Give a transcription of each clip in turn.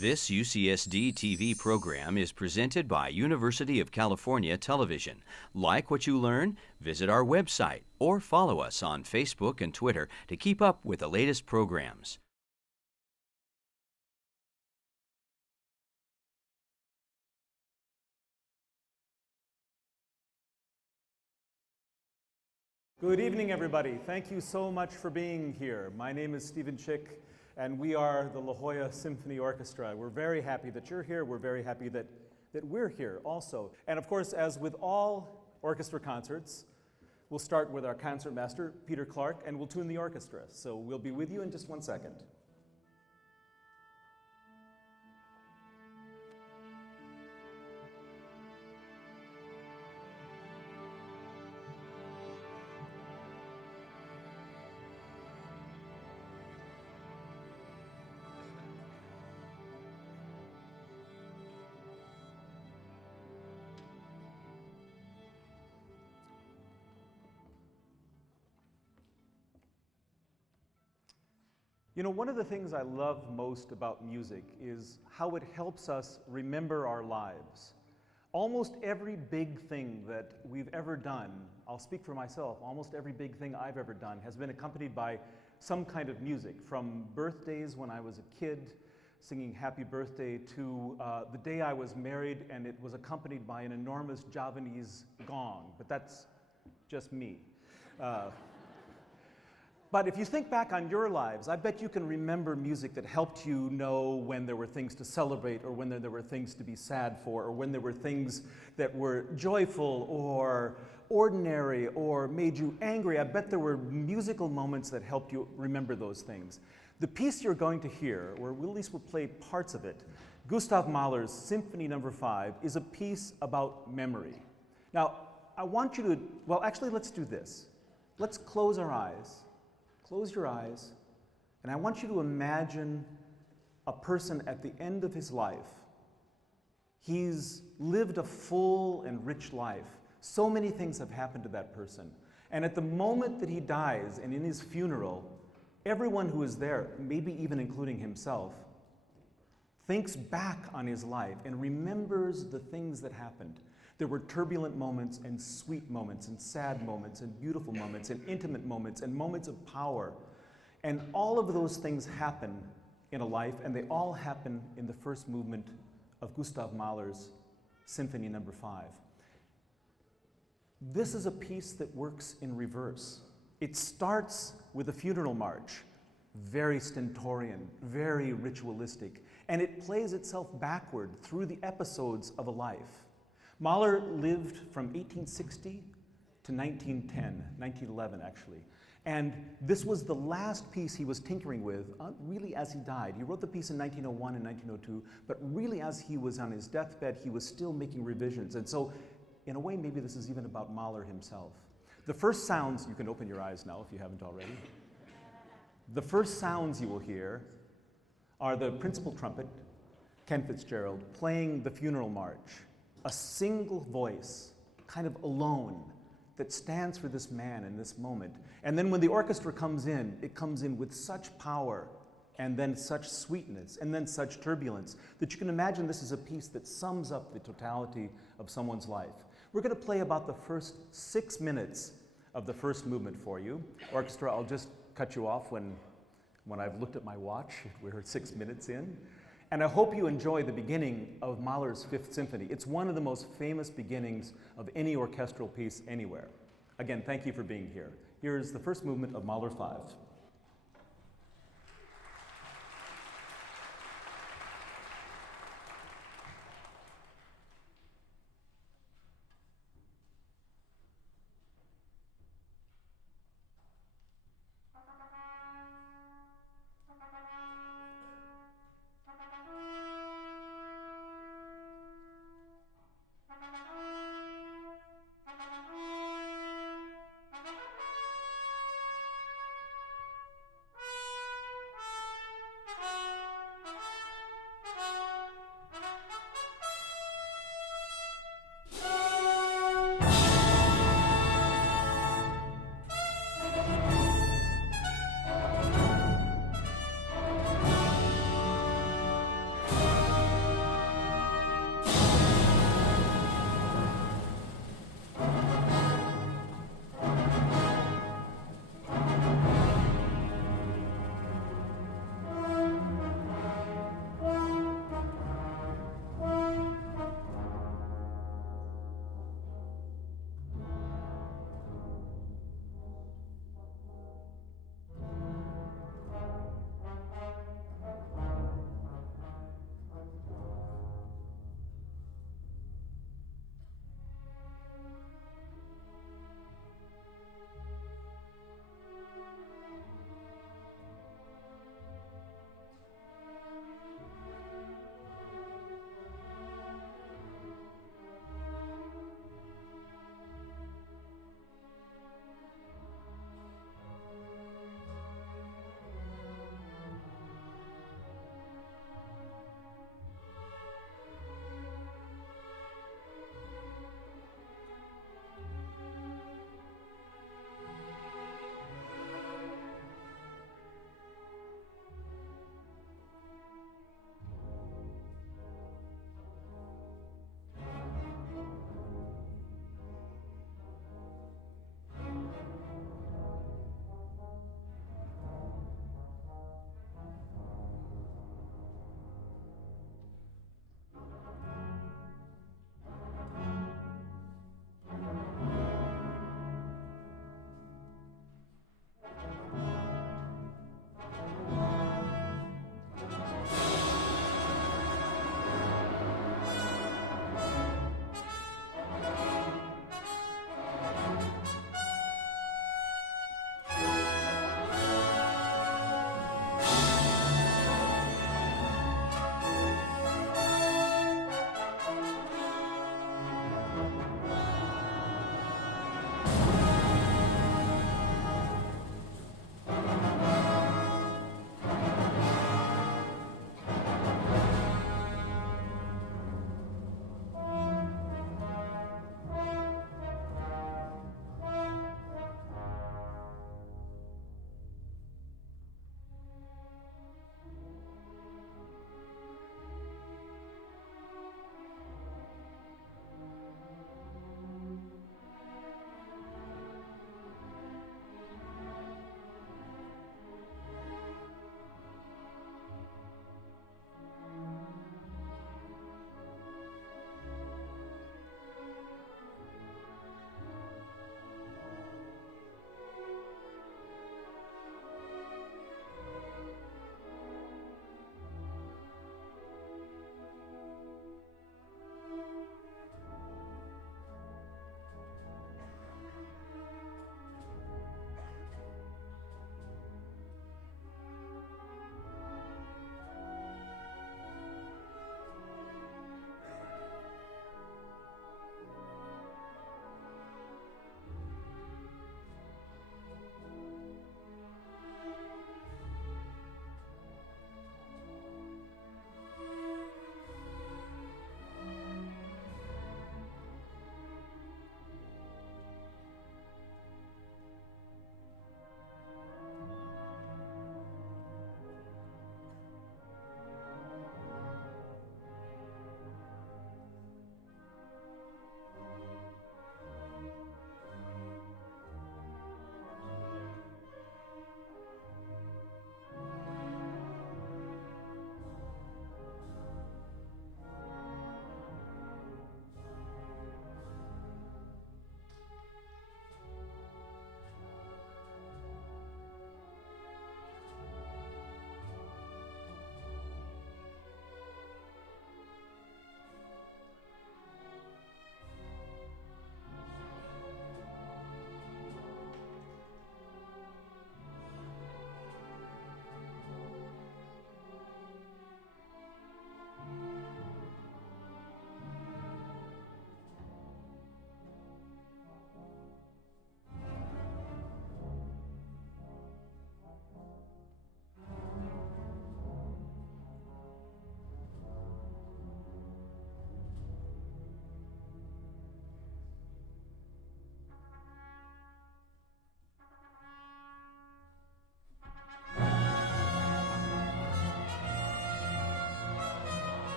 This UCSD TV program is presented by University of California Television. Like what you learn? Visit our website or follow us on Facebook and Twitter to keep up with the latest programs. Good evening, everybody. Thank you so much for being here. My name is Steven Schick, and we are the Jolla Symphony Orchestra. We're very happy that you're here. We're very happy that we're here also. And of course, as with all orchestra concerts, we'll start with our concertmaster, Peter Clark, and we'll tune the orchestra. So we'll be with you in just 1 second. You know, one of the things I love most about music is how it helps us remember our lives. Almost every big thing that we've ever done, I'll speak for myself, almost every big thing I've ever done has been accompanied by some kind of music, from birthdays when I was a kid, singing happy birthday, to the day I was married and it was accompanied by an enormous Javanese gong, but that's just me. But if you think back on your lives, I bet you can remember music that helped you know when there were things to celebrate, or when there were things to be sad for, or when there were things that were joyful or ordinary or made you angry. I bet there were musical moments that helped you remember those things. The piece you're going to hear, or at least we'll play parts of it, Gustav Mahler's Symphony No. 5, is a piece about memory. Now, I want you to, well, actually, let's do this. Let's close our eyes. Close your eyes, and I want you to imagine a person at the end of his life. He's lived a full and rich life. So many things have happened to that person. And at the moment that he dies and in his funeral, everyone who is there, maybe even including himself, thinks back on his life and remembers the things that happened. There were turbulent moments and sweet moments and sad moments and beautiful moments and intimate moments and moments of power. And all of those things happen in a life, and they all happen in the first movement of Gustav Mahler's Symphony No. 5. This is a piece that works in reverse. It starts with a funeral march, very stentorian, very ritualistic, and it plays itself backward through the episodes of a life. Mahler lived from 1860 to 1911, actually. And this was the last piece he was tinkering with, really as he died. He wrote the piece in 1901 and 1902, but really as he was on his deathbed, he was still making revisions. And so, in a way, maybe this is even about Mahler himself. The first sounds, you can open your eyes now if you haven't already. The first sounds you will hear are the principal trumpet, Ken Fitzgerald, playing the funeral march. A single voice, kind of alone, that stands for this man in this moment. And then when the orchestra comes in, it comes in with such power, and then such sweetness, and then such turbulence, that you can imagine this is a piece that sums up the totality of someone's life. We're going to play about the first 6 minutes of the first movement for you. Orchestra, I'll just cut you off when I've looked at my watch. We're 6 minutes in. And I hope you enjoy the beginning of Mahler's Fifth Symphony. It's one of the most famous beginnings of any orchestral piece anywhere. Again, thank you for being here. Here's the first movement of Mahler 5.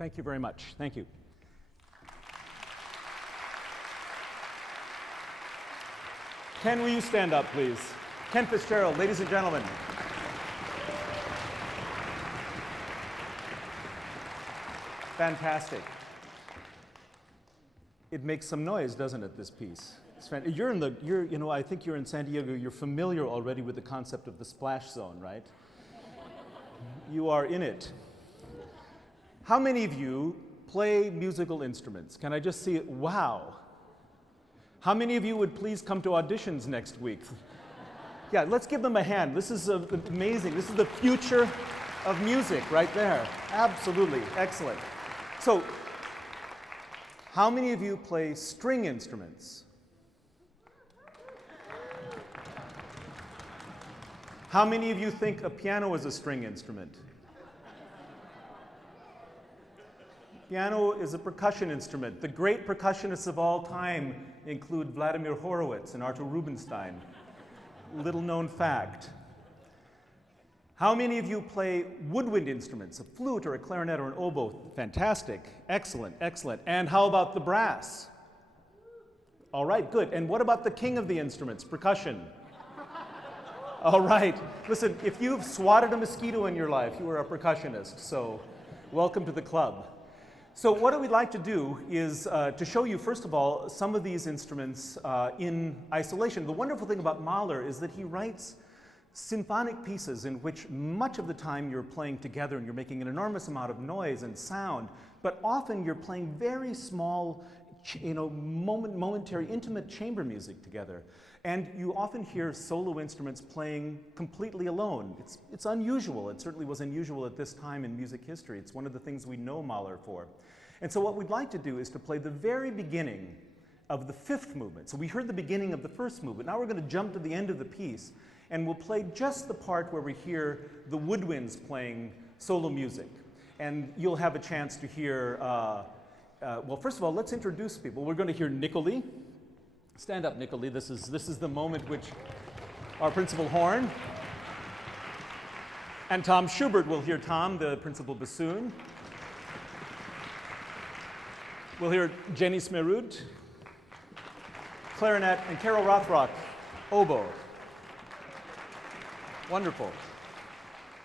Thank you very much. Thank you. Ken, will you stand up, please? Ken Fitzgerald, ladies and gentlemen. Fantastic. It makes some noise, doesn't it, this piece? I think you're in San Diego. You're familiar already with the concept of the splash zone, right? You are in it. How many of you play musical instruments? Can I just see it? Wow. How many of you would please come to auditions next week? Yeah, let's give them a hand. This is amazing. This is the future of music right there. Absolutely. Excellent. So, how many of you play string instruments? How many of you think a piano is a string instrument? Piano is a percussion instrument. The great percussionists of all time include Vladimir Horowitz and Artur Rubinstein. Little known fact. How many of you play woodwind instruments, a flute or a clarinet or an oboe? Fantastic. Excellent, excellent. And how about the brass? All right, good. And what about the king of the instruments, percussion? All right. Listen, if you've swatted a mosquito in your life, you are a percussionist, so welcome to the club. So what we'd like to do is to show you, first of all, some of these instruments in isolation. The wonderful thing about Mahler is that he writes symphonic pieces in which much of the time you're playing together and you're making an enormous amount of noise and sound, but often you're playing very small, momentary, intimate chamber music together. And you often hear solo instruments playing completely alone. It's unusual. It certainly was unusual at this time in music history. It's one of the things we know Mahler for. And so what we'd like to do is to play the very beginning of the fifth movement. So we heard the beginning of the first movement. Now we're going to jump to the end of the piece, and we'll play just the part where we hear the woodwinds playing solo music. And you'll have a chance to hear, well, first of all, let's introduce people. We're going to hear Nicoli. Stand up, Nicoli. This is the moment which our principal horn. And Tom Schubert. We'll hear Tom, the principal bassoon. We'll hear Jenny Smerud, clarinet, and Carol Rothrock, oboe. Wonderful.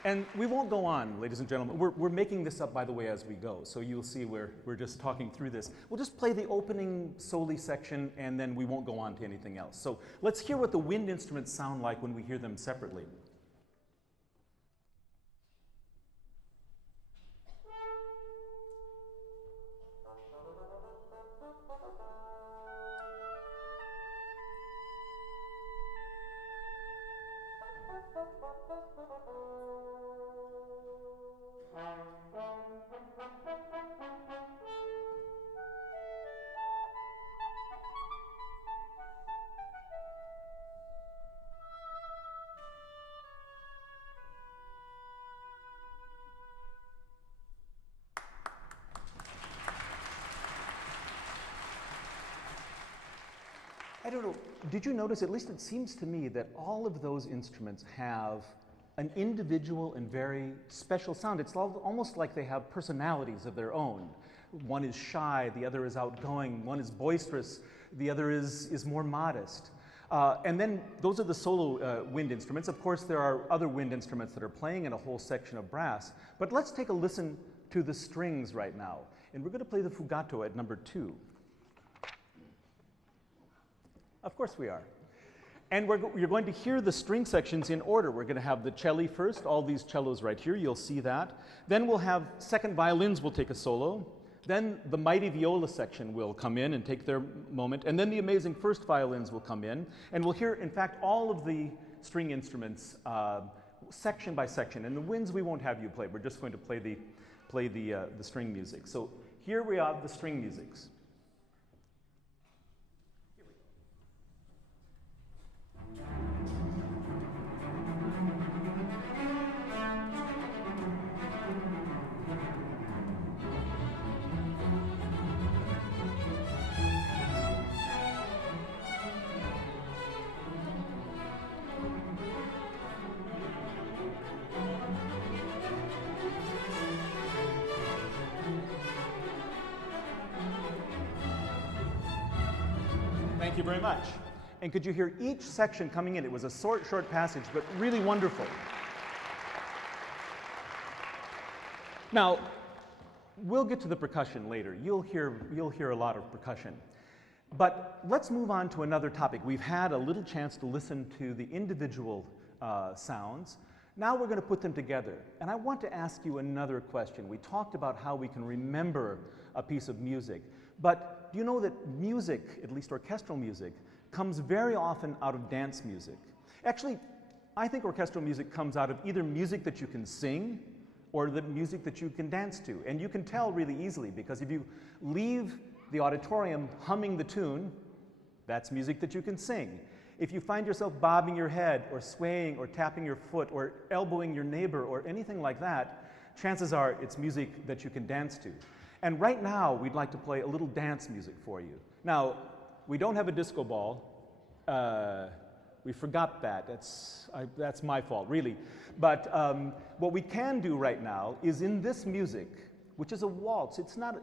And we won't go on, ladies and gentlemen. We're making this up, by the way, as we go. So you'll see we're just talking through this. We'll just play the opening soli section, and then we won't go on to anything else. So let's hear what the wind instruments sound like when we hear them separately. I don't know, did you notice, at least it seems to me, that all of those instruments have an individual and very special sound. It's almost like they have personalities of their own. One is shy, the other is outgoing, one is boisterous, the other is more modest. And then those are the solo wind instruments. Of course, there are other wind instruments that are playing in a whole section of brass. But let's take a listen to the strings right now. And we're going to play the fugato at number 2. Of course we are. And you're going to hear the string sections in order. We're going to have the celli first, all these cellos right here, you'll see that. Then we'll have second violins will take a solo. Then the mighty viola section will come in and take their moment. And then the amazing first violins will come in. And we'll hear, in fact, all of the string instruments section by section. And the winds we won't have you play. We're just going to play the string music. So here we have the string musics. Thank you very much. And could you hear each section coming in? It was a short passage, but really wonderful. Now, we'll get to the percussion later. You'll hear a lot of percussion. But let's move on to another topic. We've had a little chance to listen to the individual sounds. Now we're going to put them together. And I want to ask you another question. We talked about how we can remember a piece of music. But do you know that music, at least orchestral music, comes very often out of dance music? Actually, I think orchestral music comes out of either music that you can sing or the music that you can dance to. And you can tell really easily, because if you leave the auditorium humming the tune, that's music that you can sing. If you find yourself bobbing your head or swaying or tapping your foot or elbowing your neighbor or anything like that, chances are it's music that you can dance to. And right now, we'd like to play a little dance music for you. Now, we don't have a disco ball. We forgot that. That's my fault, really. But what we can do right now is in this music, which is a waltz. It's not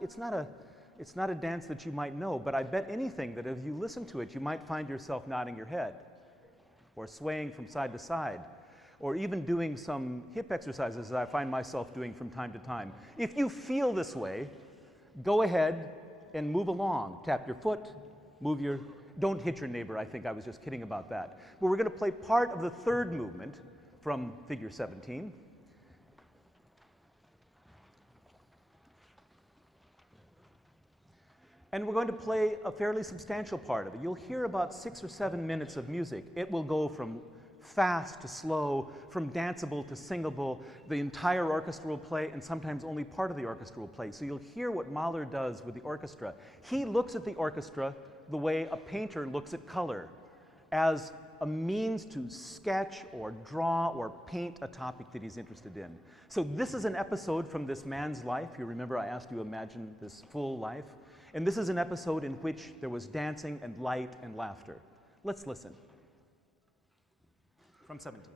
a dance that you might know, but I bet anything that if you listen to it, you might find yourself nodding your head or swaying from side to side, or even doing some hip exercises that I find myself doing from time to time. If you feel this way, go ahead and move along. Tap your foot, don't hit your neighbor. I think I was just kidding about that. But we're going to play part of the third movement from figure 17. And we're going to play a fairly substantial part of it. You'll hear about 6 or 7 minutes of music. It will go from fast to slow, from danceable to singable. The entire orchestra will play, and sometimes only part of the orchestra will play. So you'll hear what Mahler does with the orchestra. He looks at the orchestra the way a painter looks at color, as a means to sketch or draw or paint a topic that he's interested in. So this is an episode from this man's life. You remember I asked you to imagine this full life. And this is an episode in which there was dancing and light and laughter. Let's listen. From 17.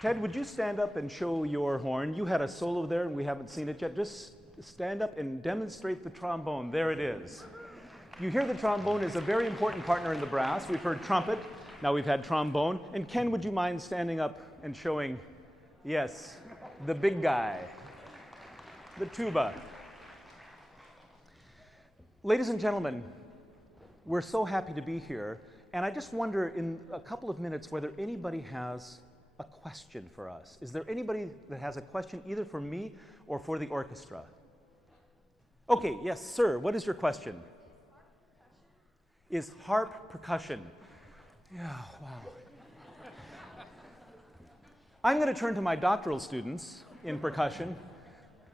Ted, would you stand up and show your horn? You had a solo there and we haven't seen it yet. Just stand up and demonstrate the trombone. There it is. You hear the trombone is a very important partner in the brass. We've heard trumpet, now we've had trombone. And Ken, would you mind standing up and showing, yes, the big guy, the tuba. Ladies and gentlemen, we're so happy to be here. And I just wonder in a couple of minutes whether anybody has a question for us. Is there anybody that has a question either for me or for the orchestra? Okay, yes, sir. What is your question? Is harp percussion? Yeah, wow. I'm going to turn to my doctoral students in percussion.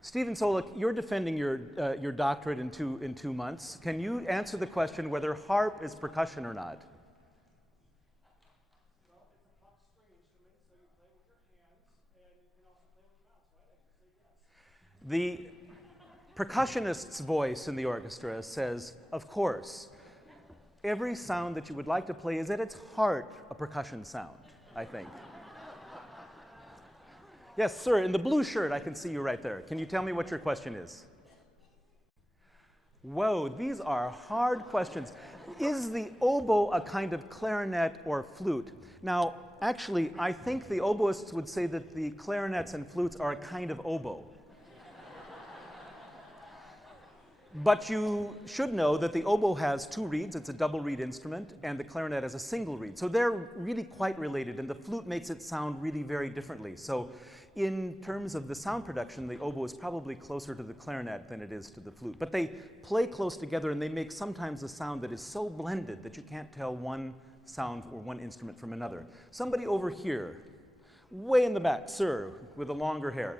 Steven Schick, you're defending your doctorate in 2 months. Can you answer the question whether harp is percussion or not? The percussionist's voice in the orchestra says, of course, every sound that you would like to play is at its heart a percussion sound, I think. Yes, sir, in the blue shirt, I can see you right there. Can you tell me what your question is? Whoa, these are hard questions. Is the oboe a kind of clarinet or flute? Now, actually, I think the oboists would say that the clarinets and flutes are a kind of oboe. But you should know that the oboe has 2 reeds, it's a double reed instrument, and the clarinet has a single reed. So they're really quite related, and the flute makes it sound really very differently. So in terms of the sound production, the oboe is probably closer to the clarinet than it is to the flute. But they play close together, and they make sometimes a sound that is so blended that you can't tell one sound or one instrument from another. Somebody over here, way in the back, sir, with the longer hair.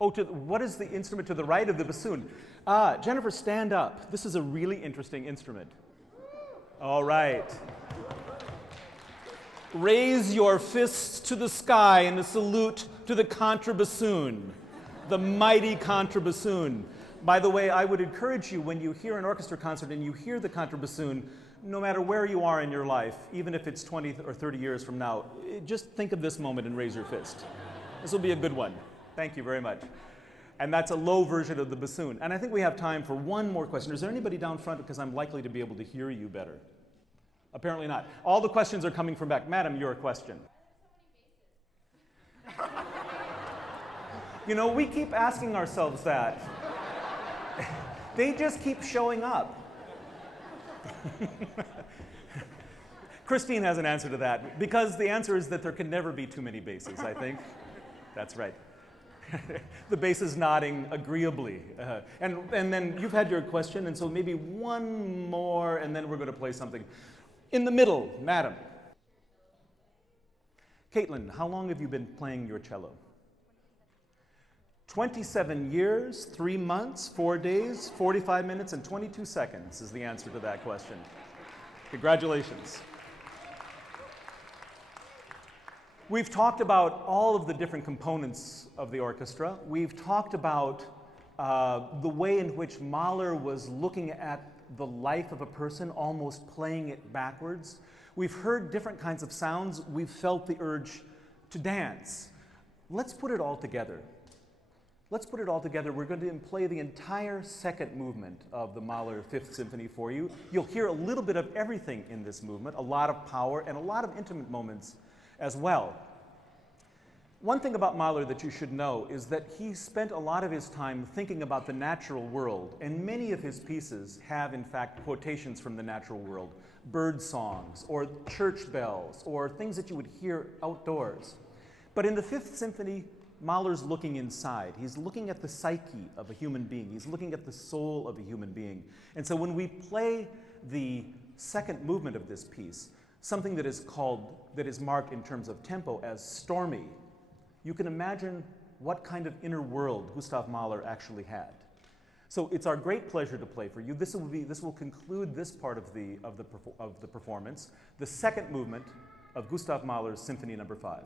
Oh, what is the instrument to the right of the bassoon? Jennifer, stand up. This is a really interesting instrument. All right. Raise your fists to the sky in a salute to the contrabassoon, the mighty contrabassoon. By the way, I would encourage you when you hear an orchestra concert and you hear the contrabassoon, no matter where you are in your life, even if it's 20 or 30 years from now, just think of this moment and raise your fist. This will be a good one. Thank you very much. And that's a low version of the bassoon. And I think we have time for one more question. Is there anybody down front? Because I'm likely to be able to hear you better. Apparently not. All the questions are coming from back. Madam, your question. You know, we keep asking ourselves that. They just keep showing up. Christine has an answer to that, because the answer is that there can never be too many basses, I think. That's right. The bass is nodding agreeably. And then you've had your question, and so maybe one more, and then we're going to play something. In the middle, madam. Caitlin, how long have you been playing your cello? 27 years, 3 months, 4 days, 45 minutes, and 22 seconds is the answer to that question. Congratulations. We've talked about all of the different components of the orchestra. We've talked about the way in which Mahler was looking at the life of a person, almost playing it backwards. We've heard different kinds of sounds. We've felt the urge to dance. Let's put it all together. Let's put it all together. We're going to play the entire second movement of the Mahler Fifth Symphony for you. You'll hear a little bit of everything in this movement, a lot of power and a lot of intimate moments as well. One thing about Mahler that you should know is that he spent a lot of his time thinking about the natural world, and many of his pieces have, in fact, quotations from the natural world, bird songs, or church bells, or things that you would hear outdoors. But in the Fifth Symphony, Mahler's looking inside. He's looking at the psyche of a human being. He's looking at the soul of a human being. And so when we play the second movement of this piece, something that is marked in terms of tempo as stormy, you can imagine what kind of inner world Gustav Mahler actually had. So it's our great pleasure to play for you. This will conclude this part of the performance, the second movement of Gustav Mahler's Symphony No. 5.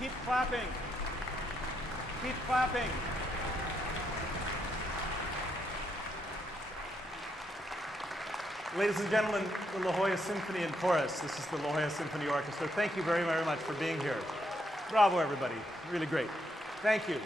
Keep clapping. Keep clapping. Ladies and gentlemen, the La Jolla Symphony and Chorus. This is the La Jolla Symphony Orchestra. Thank you very, very much for being here. Bravo, everybody. Really great. Thank you.